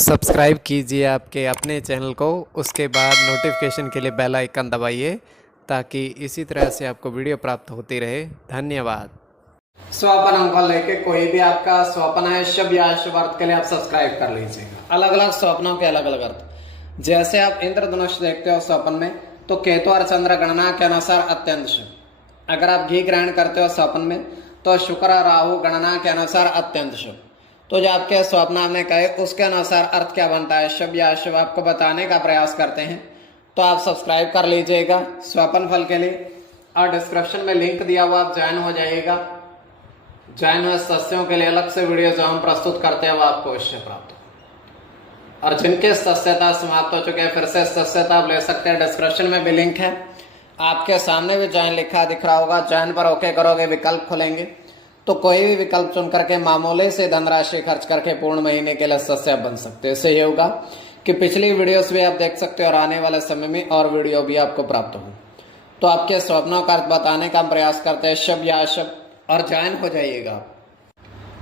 Subscribe कीजिए आपके अपने चैनल को, उसके बाद नोटिफिकेशन के लिए बेल आइकन दबाइए ताकि इसी तरह से आपको वीडियो प्राप्त होती रहे। धन्यवाद। स्वपन को लेके कोई भी आपका स्वप्न है शुभ या अशुभ अर्थ के लिए आप सब्सक्राइब कर लीजिएगा। अलग अलग स्वप्नों के अलग अलग अर्थ। जैसे आप इंद्रधनुष देखते हो स्वप्न में, तो केतु और चंद्र गणना के अनुसार अत्यंत शुभ। अगर आप घी ग्रहण करते हो स्वप्न में, तो शुक्र राहु गणना के अनुसार अत्यंत शुभ। तो जो आपके स्वप्न आपने कहे उसके अनुसार अर्थ क्या बनता है, शुभ या अशुभ, आपको बताने का प्रयास करते हैं। तो आप सब्सक्राइब कर लीजिएगा स्वप्न फल के लिए, और डिस्क्रिप्शन में लिंक दिया हुआ, आप ज्वाइन हो जाइएगा। ज्वाइन हुए सदस्यों के लिए अलग से वीडियो जो हम प्रस्तुत करते हैं वो आपको इससे प्राप्त हो। और जिनके सदस्यता समाप्त हो चुके हैं, फिर से सदस्यता आप ले सकते हैं। डिस्क्रिप्शन में भी लिंक है, आपके सामने भी ज्वाइन लिखा दिख रहा होगा। ज्वाइन पर ओके करोगे, विकल्प खुलेंगे, तो कोई भी विकल्प चुन करके मामूली से धनराशि खर्च करके पूर्ण महीने के लिए सदस्य बन सकते हैं। इससे ये होगा कि पिछली वीडियोस भी आप देख सकते हो और आने वाले समय में और वीडियो भी आपको प्राप्त हो। तो आपके स्वप्नों का अर्थ बताने का हम प्रयास करते हैं, शुभ या अशुभ, और ज्वाइन हो जाइएगा।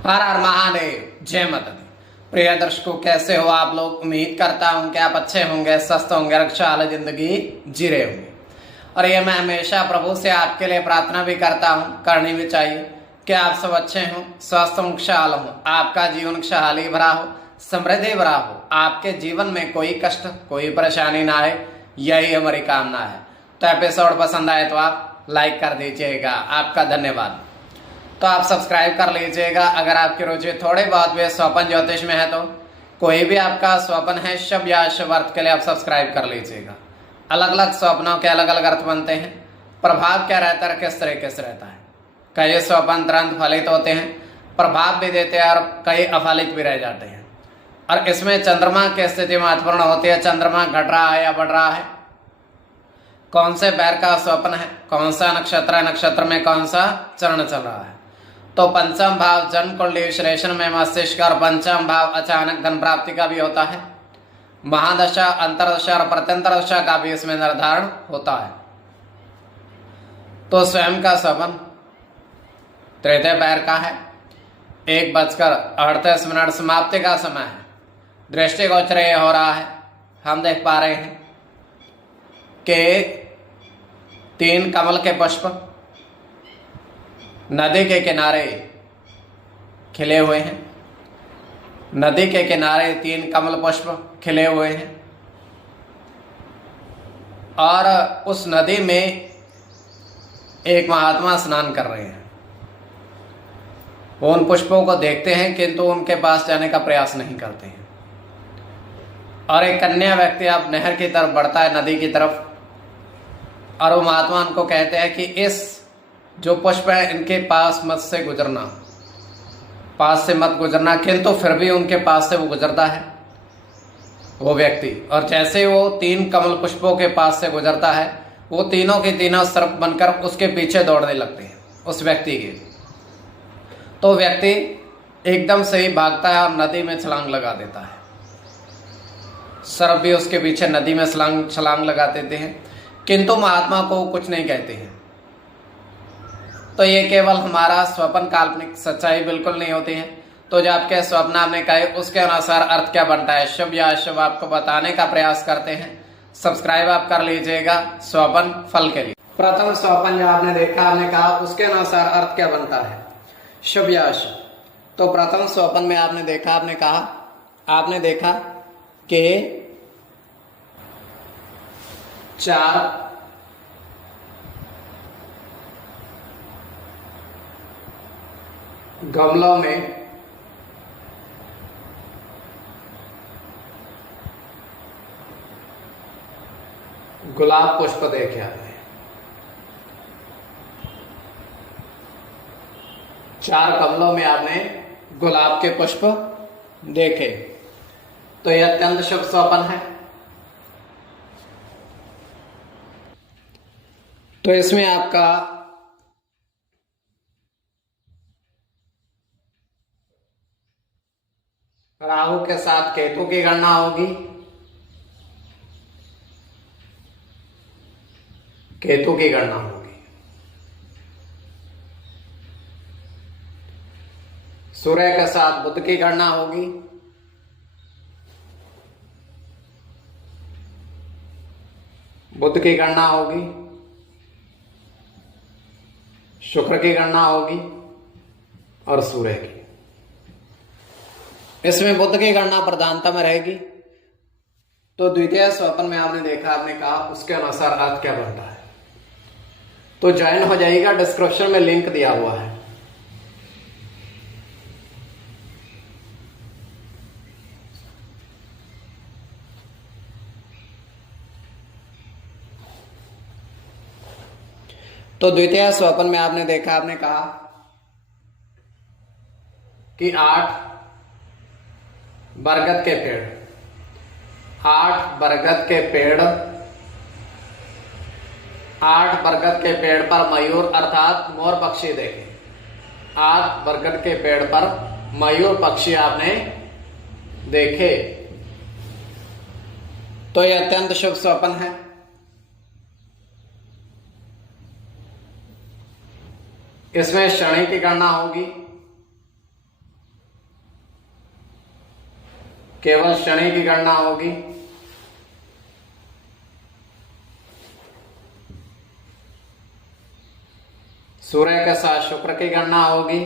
हर हर महादेव, जय माता दी। प्रिय दर्शकों, कैसे हो आप लोग? उम्मीद करता हूं कि आप अच्छे होंगे, स्वस्थ होंगे, रक्षा वाली जिंदगी जी रहे होंगे। और ये मैं हमेशा प्रभु से आपके लिए प्रार्थना भी करता हूँ, करनी भी चाहिए, कि आप सब अच्छे हों, स्वस्थ हों, खुशहाल हों, आपका जीवन खुशहाली भरा हो, समृद्धि भरा हो, आपके जीवन में कोई कष्ट कोई परेशानी ना आए, यही हमारी कामना है। तो एपिसोड पसंद आए तो आप लाइक कर दीजिएगा, आपका धन्यवाद। तो आप सब्सक्राइब कर लीजिएगा अगर आपकी रुचि थोड़ी बहुत भी स्वप्न ज्योतिष में है। तो कोई भी आपका स्वप्न है शुभ या अशुभ अर्थ के लिए आप सब्सक्राइब कर लीजिएगा। अलग अलग स्वप्नों के अलग अलग अर्थ बनते हैं। प्रभाव क्या रहता है, किस तरीके से रहता है। कई स्वप्न तुरंत फलित होते हैं, प्रभाव भी देते हैं, और कई अफलित भी रह जाते हैं। और इसमें चंद्रमा की स्थिति महत्वपूर्ण होती है। चंद्रमा घट रहा है या बढ़ रहा है, कौन से पैर का स्वप्न है, कौन सा नक्षत्र है, नक्षत्र में कौन सा चरण चल रहा है। तो पंचम भाव जन्म कुंडली विश्लेषण में मस्तिष्क, और पंचम भाव अचानक धन प्राप्ति का भी होता है। महादशा, अंतरदशा और प्रत्यंतर दशा का भी इसमें निर्धारण होता है। तो स्वयं का स्वप्न तृतीय पैर का है। 1:38 समाप्ति का समय है। दृष्टिगोचर हो रहा है, हम देख पा रहे हैं कि 3 कमल के पुष्प नदी के किनारे खिले हुए हैं। नदी के किनारे 3 कमल पुष्प खिले हुए हैं, और उस नदी में एक महात्मा स्नान कर रहे हैं। वो उन पुष्पों को देखते हैं किंतु उनके पास जाने का प्रयास नहीं करते हैं। और एक कन्या व्यक्ति अब नहर की तरफ बढ़ता है, नदी की तरफ, और वो महात्मा उनको कहते हैं कि इस जो पुष्प है इनके पास मत से गुजरना, पास से मत गुजरना। किंतु फिर भी उनके पास से वो गुजरता है वो व्यक्ति। और जैसे वो 3 कमल पुष्पों के पास से गुजरता है, वो तीनों के तीनों सर्प बनकर उसके पीछे दौड़ने लगते हैं उस व्यक्ति के। तो व्यक्ति एकदम से ही भागता है और नदी में छलांग लगा देता है। सर्प भी उसके पीछे नदी में छलांग लगा देते हैं, किंतु महात्मा को कुछ नहीं कहते हैं। तो ये केवल हमारा स्वप्न, काल्पनिक, सच्चाई बिल्कुल नहीं होती है। तो जो आपके स्वप्न आपने कहे उसके अनुसार अर्थ क्या बनता है, शुभ या अशुभ, आपको बताने का प्रयास करते हैं। सब्सक्राइब आप कर लीजिएगा स्वप्न फल के लिए। प्रथम स्वप्न जो आपने देखा, आपने कहा उसके अनुसार अर्थ क्या बनता है, शुभ या अशुभ। तो प्रथम स्वप्न में आपने देखा, आपने देखा कि 4 गमलों में गुलाब पुष्प देखे आपने। 4 गमलों में आपने गुलाब के पुष्प देखे। तो यह अत्यंत शुभ स्वप्न है। तो इसमें आपका राहु के साथ केतु की गणना होगी। केतु की गणना होगी। सूर्य के साथ बुध की गणना होगी। बुध की गणना होगी, शुक्र की गणना होगी और सूर्य की। इसमें बुध की गणना प्रधानता में रहेगी। तो द्वितीय स्वप्न में आपने देखा, आपने कहा उसके अनुसार आज क्या बनता है, तो ज्वाइन हो जाइएगा, डिस्क्रिप्शन में लिंक दिया हुआ है। तो द्वितीय स्वप्न में आपने देखा, आपने कहा कि 8 बरगद के पेड़, 8 बरगद के पेड़, 8 बरगद के पेड़ पर मयूर अर्थात मोर पक्षी देखे। 8 बरगद के पेड़ पर मयूर पक्षी आपने देखे, तो यह अत्यंत शुभ स्वप्न है। इसमें शनि की गणना होगी, केवल शनि की गणना होगी। सूर्य के साथ शुक्र की गणना होगी,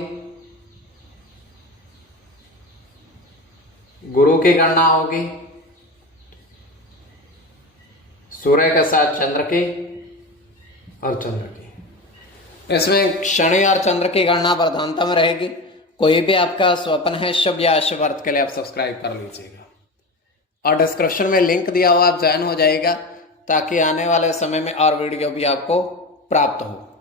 गुरु की गणना होगी, सूर्य के साथ चंद्र की और चंद्र की। इसमें शनि और चंद्र की गणना प्रधानता में रहेगी। कोई भी आपका स्वप्न है शुभ या अशुभ अर्थ के लिए आप सब्सक्राइब कर लीजिएगा और डिस्क्रिप्शन में लिंक दिया हुआ, आप ज्वाइन हो जाइएगा ताकि आने वाले समय में और वीडियो भी आपको प्राप्त हो।